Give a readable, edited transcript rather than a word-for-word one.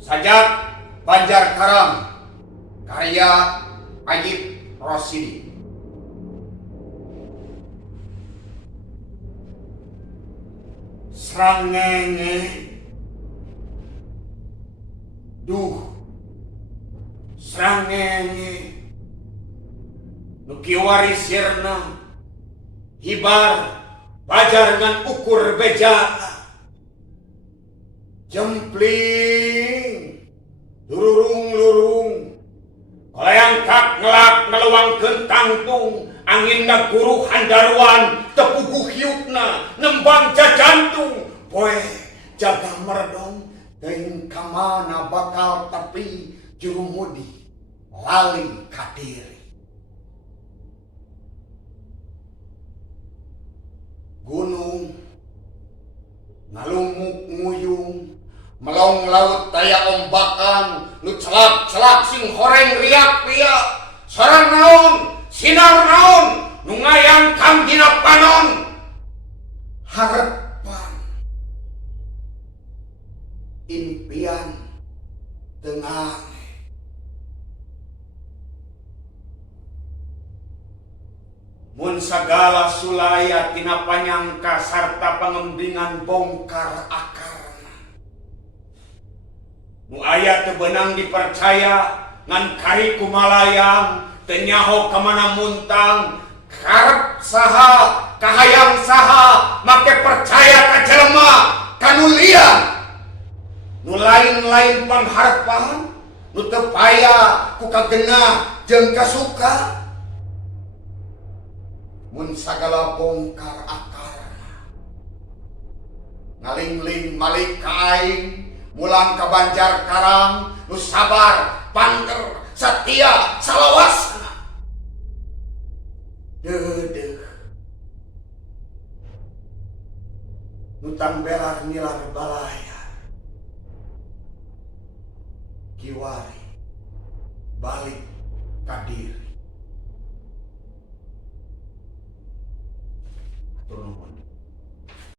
Sajak Banjarkaram, karya Ayib Rosidi. Srangenge, duh, srangenge, nuki warisirna, hibar, bajar ngan ukur bejana. Jempling, lurung-lurung, kolayang kak ngelak ngeluangkeun tangtung, angin guru handaruan, tepuguh hiupna, nembang jajantung, poe jaga merdong, teuing kamana bakal tepi jurumudi, lali kadiri. Gunung, ngalumuk nguyung, melong laut daya ombakan, nu celak-celak sing horeng riak-riak, sareng naon, sinar naon, nu ngayangkang dina panon. Harapan, impian, tengah. Mun sagala sulaya tina panyangka sarta pangembingan bongkar akarna. Nu aya teu beunang dipercaya ngan kari kumalayang teu nyaho kamana muntang, karep saha kahayang saha make percaya ka jelema kanu lian. Nu lain-lain pangharepan nu teu paya ku kagenah jeung kasuka. Mun sagala bongkar akarna, ngalingling malik ka aing, mulang ka Banjarkaram, nu sabar, pangger, satia, salawasna. Deudeuh, nu tangbelar nilar balaya, kiwari balik ka diri.